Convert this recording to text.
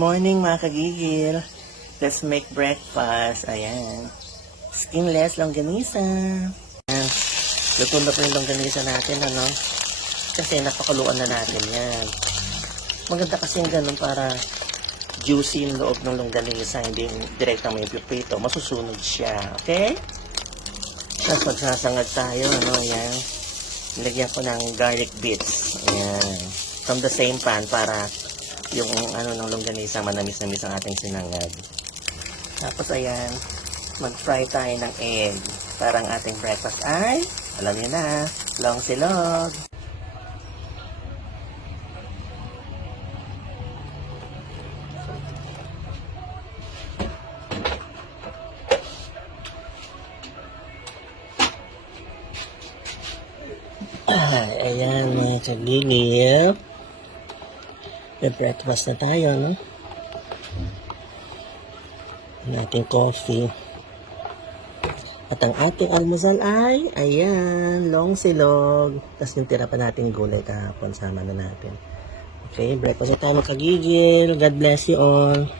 Morning mga kagigil. Let's make breakfast. Ayan. Skinless longganisa. Ayan. Luto na po yung longganisa natin, ano? Kasi napakuluan na natin yan. Maganda kasi yung ganun para juicy yung loob ng longganisa. Hindi yung direktang may pipito. Masusunog siya. Okay? Tapos magsasangag tayo, ano? Ayan. Nilagyan ko ng garlic bits. Ayan. From the same pan para yung ano ng longganisa manamis-namis ang ating sinangag. Tapos ayan, mag-fry tayo ng egg. Parang ating breakfast ay, alam niyo na, long silog. Ay, ayan mga kagigil. May breakfast na tayo, no? Ang ating coffee. At ang ating almusal ay, ayan, long silog. Tapos yung tira pa natin gulay kahapon, sama na natin. Okay, breakfast na tayo mga kagigil. God bless you all.